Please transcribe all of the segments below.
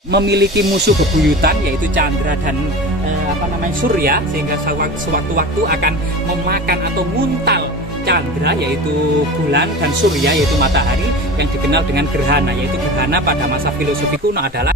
memiliki musuh bebuyutan yaitu Chandra dan Surya, sehingga sewaktu-waktu akan memakan atau nguntal Chandra yaitu bulan dan Surya yaitu matahari, yang dikenal dengan gerhana. Yaitu gerhana pada masa filosofi kuno adalah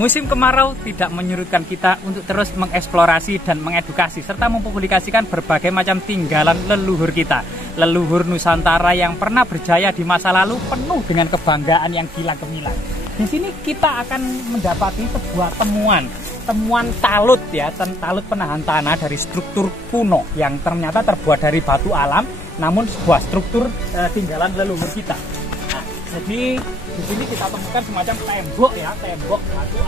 musim kemarau tidak menyurutkan kita untuk terus mengeksplorasi dan mengedukasi serta mempublikasikan berbagai macam tinggalan leluhur kita. Leluhur Nusantara yang pernah berjaya di masa lalu penuh dengan kebanggaan yang gila gemilang. Di sini kita akan mendapati sebuah temuan talut ya, talut penahan tanah dari struktur kuno yang ternyata terbuat dari batu alam, namun sebuah struktur tinggalan leluhur kita. Jadi di sini kita temukan semacam tembok ya, tembok batu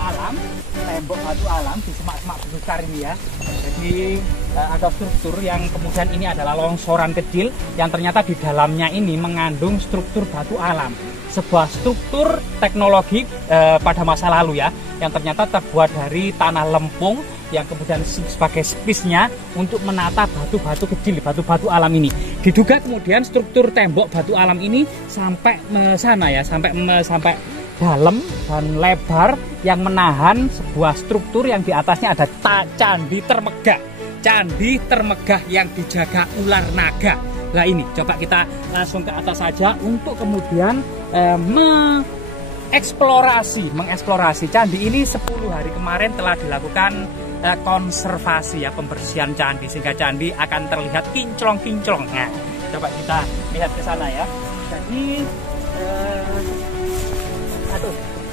alam di semak-semak besar ini ya. Jadi ada struktur yang kemudian ini adalah longsoran kecil yang ternyata di dalamnya ini mengandung struktur batu alam. Sebuah struktur teknologi pada masa lalu ya, yang ternyata terbuat dari tanah lempung yang kemudian sebagai spisnya untuk menata batu-batu kecil, batu-batu alam ini. Diduga kemudian struktur tembok batu alam ini sampai sana ya, sampai dalam dan lebar yang menahan sebuah struktur yang di atasnya ada candi termegah. Candi termegah yang dijaga ular naga. Nah ini coba kita langsung ke atas saja untuk kemudian mengeksplorasi candi ini. 10 hari kemarin telah dilakukan konservasi ya, pembersihan candi sehingga candi akan terlihat kinclong-kinclong. Nah, coba kita lihat ke sana ya. Jadi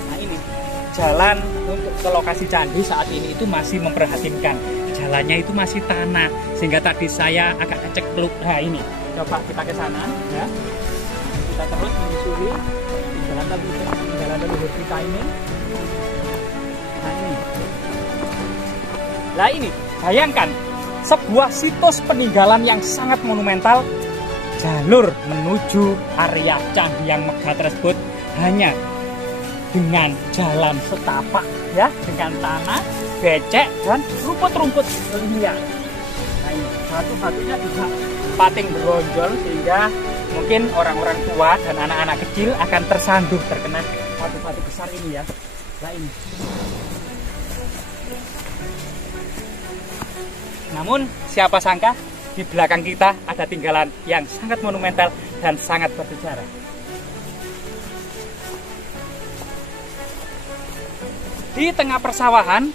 nah ini jalan untuk ke lokasi candi saat ini itu masih memprihatinkan. Jalannya itu masih tanah sehingga tadi saya agak kecekluk. Nah ini coba kita ke sana ya. Kita terus menyusuri jalan leluhur kita ini. Nah ini, bayangkan sebuah situs peninggalan yang sangat monumental, jalur menuju area candi yang megah tersebut hanya dengan jalan setapak ya, dengan tanah, becek dan rumput-rumput liar. Nah ini, batu-batunya juga pating beronjol sehingga mungkin orang-orang tua dan anak-anak kecil akan tersandung terkena batu-batu besar ini ya. Nah ini. Namun siapa sangka di belakang kita ada tinggalan yang sangat monumental dan sangat bersejarah. Di tengah persawahan,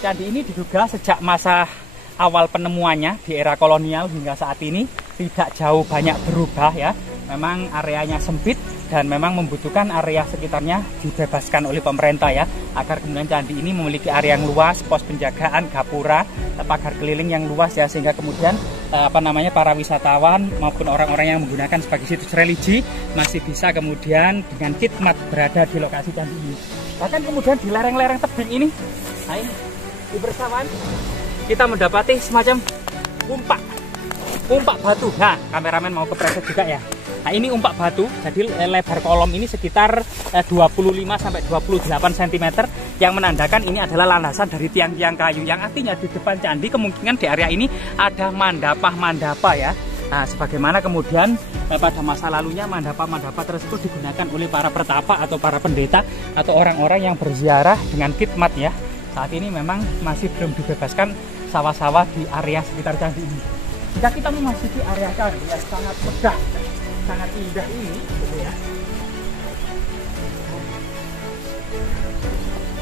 candi ini diduga sejak masa awal penemuannya di era kolonial hingga saat ini tidak jauh banyak berubah ya. Memang areanya sempit dan memang membutuhkan area sekitarnya dibebaskan oleh pemerintah ya, agar kemudian candi ini memiliki area yang luas, pos penjagaan, gapura, pagar keliling yang luas ya, sehingga kemudian para wisatawan maupun orang-orang yang menggunakan sebagai situs religi masih bisa kemudian dengan khidmat berada di lokasi candi ini. Bahkan kemudian di lereng-lereng tebing ini, nah ini di persawahan kita mendapati semacam umpak batu. Nah, kameramen mau kepreset juga ya. Nah ini umpak batu, jadi lebar kolom ini sekitar 25-28 cm yang menandakan ini adalah landasan dari tiang-tiang kayu, yang artinya di depan candi kemungkinan di area ini ada mandapa ya. Nah sebagaimana kemudian pada masa lalunya mandapa tersebut digunakan oleh para pertapa atau para pendeta atau orang-orang yang berziarah dengan khidmat ya. Saat ini memang masih belum dibebaskan sawah-sawah di area sekitar candi ini. Jika kita memasuki area candi yang sangat megah, sangat indah ini gitu ya.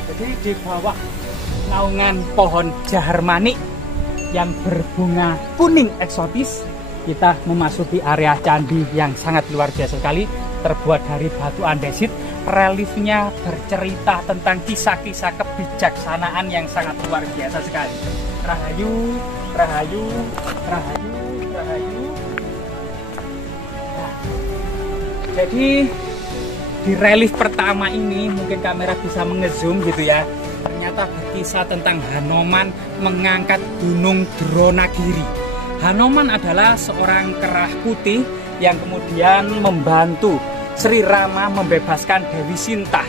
Jadi di bawah naungan pohon jahar manik yang berbunga kuning eksotis, kita memasuki area candi yang sangat luar biasa sekali, terbuat dari batu andesit. Reliefnya bercerita tentang kisah-kisah kebijaksanaan yang sangat luar biasa sekali. Rahayu, rahayu, rahayu, rahayu. Jadi di relief pertama ini mungkin kamera bisa mengezoom gitu ya. Ternyata berkisah tentang Hanoman mengangkat gunung Dronagiri. Hanoman adalah seorang kerah putih yang kemudian membantu Sri Rama membebaskan Dewi Sinta,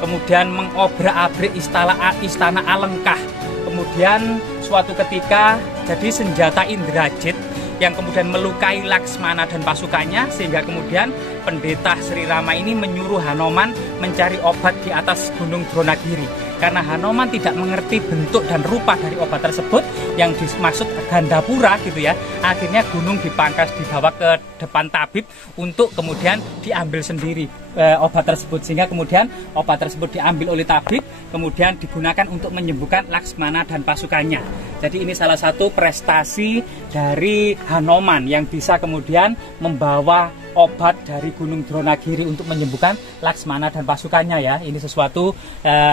kemudian mengobrak-abrik istana Alengkah. Kemudian suatu ketika jadi senjata Indrajit yang kemudian melukai Laksmana dan pasukannya, sehingga kemudian pendeta Sri Rama ini menyuruh Hanoman mencari obat di atas Gunung Dronagiri. Karena Hanoman tidak mengerti bentuk dan rupa dari obat tersebut yang dimaksud Gandapura gitu ya. Akhirnya gunung dipangkas, dibawa ke depan tabib untuk kemudian diambil sendiri obat tersebut, sehingga kemudian obat tersebut diambil oleh tabib, kemudian digunakan untuk menyembuhkan Laksmana dan pasukannya. Jadi ini salah satu prestasi dari Hanoman yang bisa kemudian membawa obat dari Gunung Dronagiri untuk menyembuhkan Laksmana dan pasukannya ya. Ini sesuatu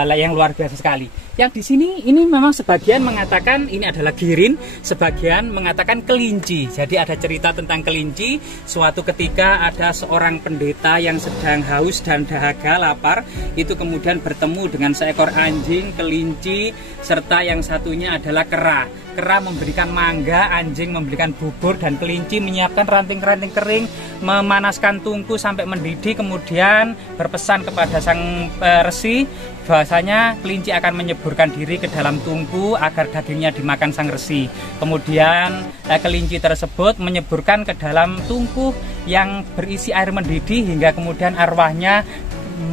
yang luar biasa sekali. Yang di sini ini memang sebagian mengatakan ini adalah girin, sebagian mengatakan kelinci. Jadi ada cerita tentang kelinci. Suatu ketika ada seorang pendeta yang sedang haus dan dahaga, lapar, itu kemudian bertemu dengan seekor anjing, kelinci, serta yang satunya adalah kera. Kera memberikan mangga, anjing memberikan bubur, dan kelinci menyiapkan ranting-ranting kering, memanaskan tungku sampai mendidih, kemudian berpesan kepada sang resi bahwasanya kelinci akan menyeburkan diri ke dalam tungku agar dagingnya dimakan sang resi. Kemudian kelinci tersebut menyeburkan ke dalam tungku yang berisi air mendidih hingga kemudian arwahnya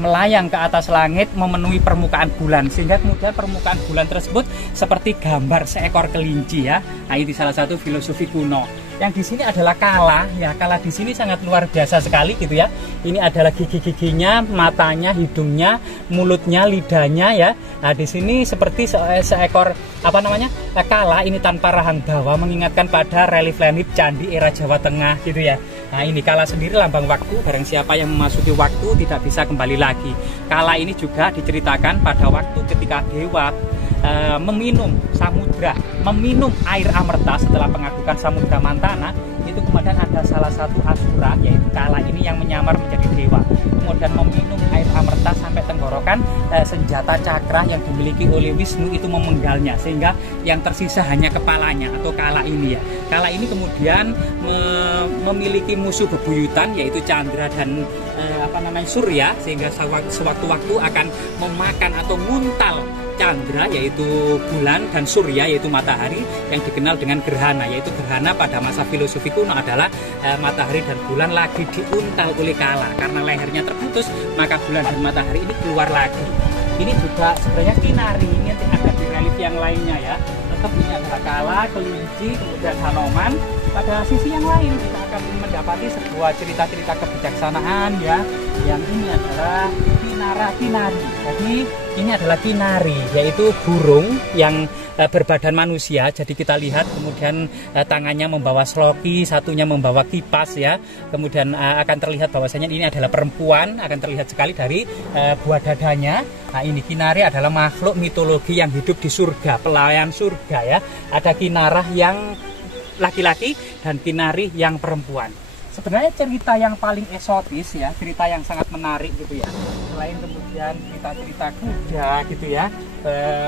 melayang ke atas langit memenuhi permukaan bulan, sehingga kemudian permukaan bulan tersebut seperti gambar seekor kelinci ya. Nah, ini salah satu filosofi kuno. Yang di sini adalah kala ya. Kala di sini sangat luar biasa sekali gitu ya. Ini adalah gigi-giginya, matanya, hidungnya, mulutnya, lidahnya ya. Nah, di sini seperti seekor kala ini tanpa rahang bawah, mengingatkan pada relief-relief candi era Jawa Tengah gitu ya. Nah, ini kala sendiri lambang waktu, barang siapa yang memasuki waktu tidak bisa kembali lagi. Kala ini juga diceritakan pada waktu ketika dewa meminum samudra, meminum air amerta setelah pengadukan Samudra Mantana, itu kemudian ada salah satu asura yaitu kala ini yang menyamar menjadi dewa, kemudian meminum air amerta sampai tenggorokan, senjata cakra yang dimiliki oleh Wisnu itu memenggalnya, sehingga yang tersisa hanya kepalanya atau kala ini ya. Kala ini kemudian memiliki musuh bebuyutan yaitu Chandra dan Surya, sehingga sewaktu-waktu akan memakan atau nguntal Chandra yaitu bulan dan Surya yaitu matahari, yang dikenal dengan gerhana. Yaitu gerhana pada masa filosofi kuno adalah matahari dan bulan lagi diuntal oleh kala, karena lehernya terputus maka bulan dan matahari ini keluar lagi. Ini juga sebenarnya kinari, ini ada di relief yang lainnya ya. Tetap ini adalah kala, kelinci, kemudian Hanoman. Pada sisi yang lain kita akan mendapati sebuah cerita-cerita kebijaksanaan ya. Yang ini adalah kinari. Jadi ini adalah kinari, yaitu burung yang berbadan manusia. Jadi kita lihat kemudian tangannya membawa sloki, satunya membawa kipas ya. Kemudian akan terlihat bahwasanya ini adalah perempuan, akan terlihat sekali dari buah dadanya. Nah, ini kinari adalah makhluk mitologi yang hidup di surga, pelayan surga ya. Ada kinarah yang laki-laki dan kinari yang perempuan. Sebenarnya cerita yang paling eksotis ya, cerita yang sangat menarik gitu ya. Selain kemudian cerita-cerita kuda gitu ya,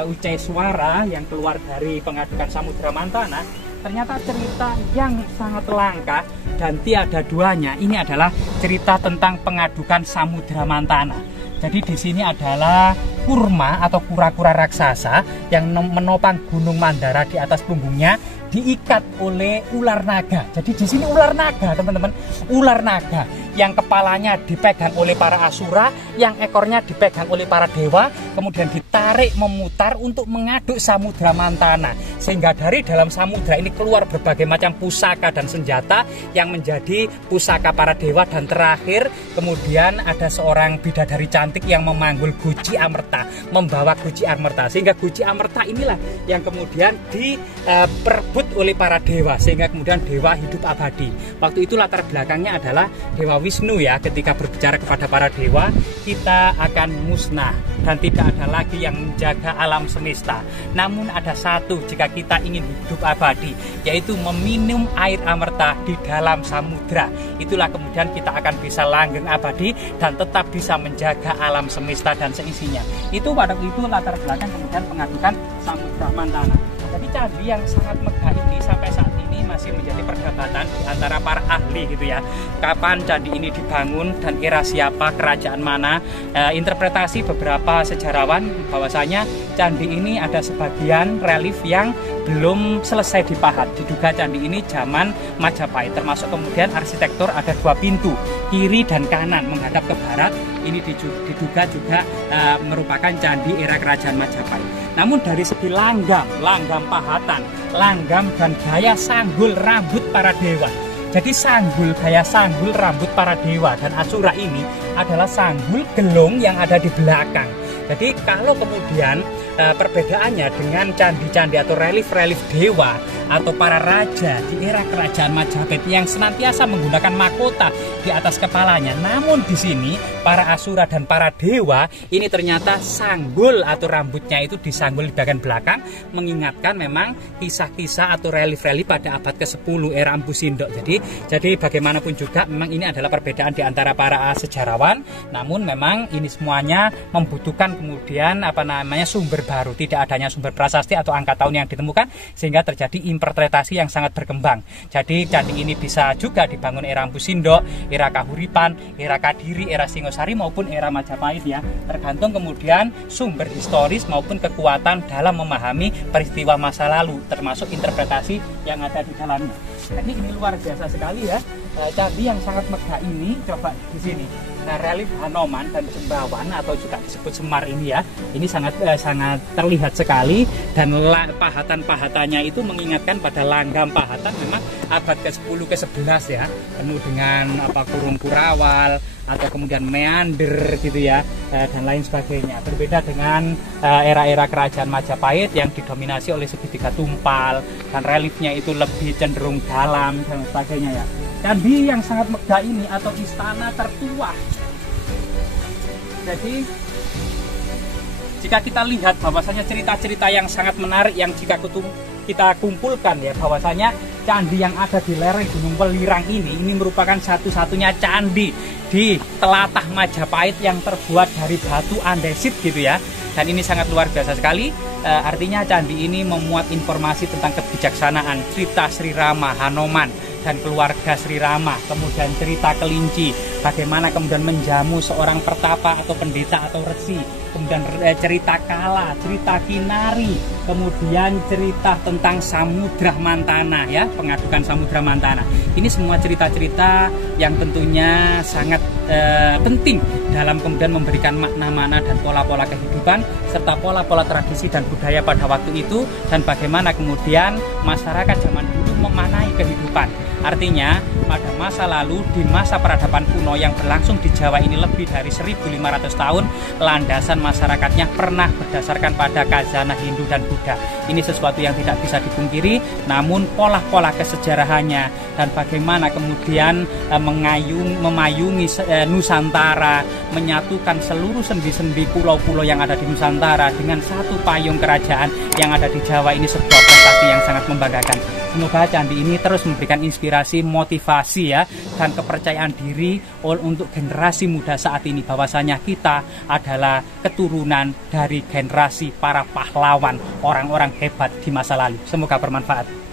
ucai suara yang keluar dari pengadukan Samudra Mantana, ternyata cerita yang sangat langka dan tiada duanya ini adalah cerita tentang pengadukan Samudra Mantana. Jadi di sini adalah kurma atau kura-kura raksasa yang menopang Gunung Mandara di atas punggungnya, diikat oleh ular naga. Jadi di sini ular naga, teman-teman, ular naga yang kepalanya dipegang oleh para asura, yang ekornya dipegang oleh para dewa, kemudian ditarik memutar untuk mengaduk Samudra Mantana, sehingga dari dalam samudra ini keluar berbagai macam pusaka dan senjata yang menjadi pusaka para dewa. Dan terakhir kemudian ada seorang bidadari cantik yang memanggul Guci Amerta, membawa Guci Amerta, sehingga Guci Amerta inilah yang kemudian diperebut oleh para dewa, sehingga kemudian dewa hidup abadi. Waktu itu latar belakangnya adalah Dewa Wisnu ya. Ketika berbicara kepada para dewa, kita akan musnah dan tidak ada lagi yang menjaga alam semesta. Namun ada satu jika kita ingin hidup abadi, yaitu meminum air amerta di dalam samudra. Itulah kemudian kita akan bisa langgeng abadi dan tetap bisa menjaga alam semesta dan seisinya. Itu pada itu latar belakang kemudian pengadukan Samudra Mantana. Jadi candi yang sangat megah ini sampai saat ini masih menjadi perdebatan di antara para ahli gitu ya. Kapan candi ini dibangun dan era siapa, kerajaan mana. Interpretasi beberapa sejarawan bahwasanya candi ini ada sebagian relief yang belum selesai dipahat. Diduga candi ini zaman Majapahit, termasuk kemudian arsitektur ada 2 pintu, kiri dan kanan menghadap ke barat. Ini diduga juga merupakan candi era kerajaan Majapahit. Namun dari segi langgam pahatan, langgam dan gaya sanggul rambut para dewa. Jadi gaya sanggul rambut para dewa dan asura ini adalah sanggul gelung yang ada di belakang. Jadi kalau kemudian perbedaannya dengan candi-candi atau relief-relief dewa atau para raja di era kerajaan Majapahit yang senantiasa menggunakan mahkota di atas kepalanya, namun di sini para asura dan para dewa ini ternyata sanggul atau rambutnya itu disanggul di bagian belakang, mengingatkan memang kisah-kisah atau relief-relief pada abad ke-10 era Empu Sindok. Jadi bagaimanapun juga memang ini adalah perbedaan di antara para sejarawan, namun memang ini semuanya membutuhkan kemudian sumber baru, tidak adanya sumber prasasti atau angka tahun yang ditemukan sehingga terjadi interpretasi yang sangat berkembang. Jadi candi ini bisa juga dibangun era Empu Sindok, era Kahuripan, era Kadiri, era Singosari maupun era Majapahit ya. Tergantung kemudian sumber historis maupun kekuatan dalam memahami peristiwa masa lalu, termasuk interpretasi yang ada di dalamnya. Jadi ini luar biasa sekali ya. Candi yang sangat megah ini, coba di sini. Nah, relief Hanoman dan Jembawan atau juga disebut Semar ini ya, ini sangat terlihat sekali, dan pahatan-pahatannya itu mengingatkan pada langgam pahatan memang abad ke-10 ke-11 ya, penuh dengan kurung kurawal atau kemudian meander gitu ya, dan lain sebagainya. Berbeda dengan era-era kerajaan Majapahit yang didominasi oleh segitiga tumpal dan reliefnya itu lebih cenderung dalam dan sebagainya ya. Candi yang sangat megah ini atau istana tertua. Jadi jika kita lihat bahwasanya cerita-cerita yang sangat menarik yang jika kita kumpulkan ya, bahwasanya candi yang ada di lereng Gunung Welirang ini merupakan satu-satunya candi di telatah Majapahit yang terbuat dari batu andesit gitu ya. Dan ini sangat luar biasa sekali. Artinya candi ini memuat informasi tentang kebijaksanaan, cerita Sri Rama, Hanoman dan keluarga Sri Rama, kemudian cerita kelinci, bagaimana kemudian menjamu seorang pertapa atau pendeta atau resi, kemudian cerita Kala, cerita Kinari, kemudian cerita tentang Samudra Mantana ya, pengadukan Samudra Mantana. Ini semua cerita-cerita yang tentunya sangat penting dalam kemudian memberikan makna-makna dan pola-pola kehidupan serta pola-pola tradisi dan budaya pada waktu itu, dan bagaimana kemudian masyarakat zaman dulu memaknai kehidupan. Artinya pada masa lalu, di masa peradaban kuno yang berlangsung di Jawa ini lebih dari 1500 tahun, landasan masyarakatnya pernah berdasarkan pada khazanah Hindu dan Buddha. Ini sesuatu yang tidak bisa dipungkiri, namun pola-pola kesejarahannya dan bagaimana kemudian memayungi Nusantara, menyatukan seluruh sendi-sendi pulau-pulau yang ada di Nusantara dengan satu payung kerajaan yang ada di Jawa, ini sebuah prestasi yang sangat membanggakan. Semoga candi ini terus memberikan inspirasi, motivasi ya, dan kepercayaan diri untuk generasi muda saat ini, bahwasanya kita adalah keturunan dari generasi para pahlawan, orang-orang hebat di masa lalu. Semoga bermanfaat.